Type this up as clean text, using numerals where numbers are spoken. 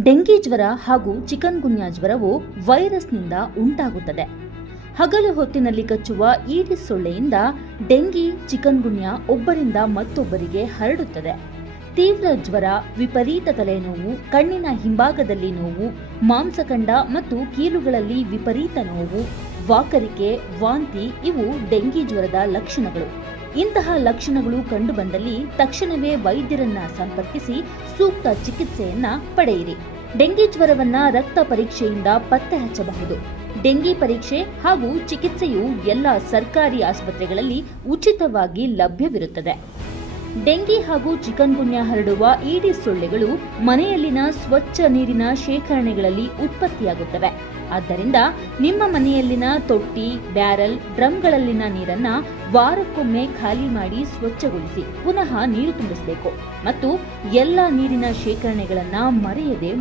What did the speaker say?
Dengue ಜ್ವರ ಹಾಗೂ ಚಿಕನ್ಗುನ್ಯಾ ಜ್ವರವು ವೈರಸ್ನಿಂದ ಉಂಟಾಗುತ್ತದೆ. ಹಗಲು ಹೊತ್ತಿನಲ್ಲಿ ಕಚ್ಚುವ ಈಡಿಸ್ ಸೊಳ್ಳೆಯಿಂದ ಡೆಂಗಿ, ಚಿಕನ್ಗುನ್ಯಾ ಒಬ್ಬರಿಂದ ಮತ್ತೊಬ್ಬರಿಗೆ ಹರಡುತ್ತದೆ. ತೀವ್ರ ಜ್ವರ, ವಿಪರೀತ ತಲೆನೋವು, ಕಣ್ಣಿನ ಹಿಂಭಾಗದಲ್ಲಿ ನೋವು, ಮಾಂಸಖಂಡ ಮತ್ತು ಕೀಲುಗಳಲ್ಲಿ ವಿಪರೀತ ನೋವು, ವಾಕರಿಕೆ, ವಾಂತಿ ಇವು ಡೆಂಗಿ ಜ್ವರದ ಲಕ್ಷಣಗಳು. ಇಂತಹ ಲಕ್ಷಣಗಳು ಕಂಡುಬಂದಲ್ಲಿ ತಕ್ಷಣವೇ ವೈದ್ಯರನ್ನ ಸಂಪರ್ಕಿಸಿ ಸೂಕ್ತ ಚಿಕಿತ್ಸೆಯನ್ನ ಪಡೆಯಿರಿ. ಡೆಂಗಿ ಜ್ವರವನ್ನ ರಕ್ತ ಪರೀಕ್ಷೆಯಿಂದ ಪತ್ತೆ ಹಚ್ಚಬಹುದು. ಡೆಂಗಿ ಪರೀಕ್ಷೆ ಹಾಗೂ ಚಿಕಿತ್ಸೆಯು ಎಲ್ಲ ಸರ್ಕಾರಿ ಆಸ್ಪತ್ರೆಗಳಲ್ಲಿ ಉಚಿತವಾಗಿ ಲಭ್ಯವಿರುತ್ತದೆ. ಡೆಂಗಿ ಹಾಗೂ ಚಿಕನ್ಗುನ್ಯಾ ಹರಡುವ ಈಡಿಸ್ ಸೊಳ್ಳೆಗಳು ಮನೆಯಲ್ಲಿನ ಸ್ವಚ್ಛ ನೀರಿನ ಶೇಖರಣೆಗಳಲ್ಲಿ ಉತ್ಪತ್ತಿಯಾಗುತ್ತವೆ. ಆದ್ದರಿಂದ ನಿಮ್ಮ ಮನೆಯಲ್ಲಿನ ತೊಟ್ಟಿ, ಬ್ಯಾರಲ್, ಡ್ರಮ್ಗಳಲ್ಲಿನ ನೀರನ್ನ ವಾರಕ್ಕೊಮ್ಮೆ ಖಾಲಿ ಮಾಡಿ ಸ್ವಚ್ಛಗೊಳಿಸಿ ಪುನಃ ನೀರು ತುಂಬಿಸಬೇಕು ಮತ್ತು ಎಲ್ಲ ನೀರಿನ ಶೇಖರಣೆಗಳನ್ನ ಮರೆಯದೆ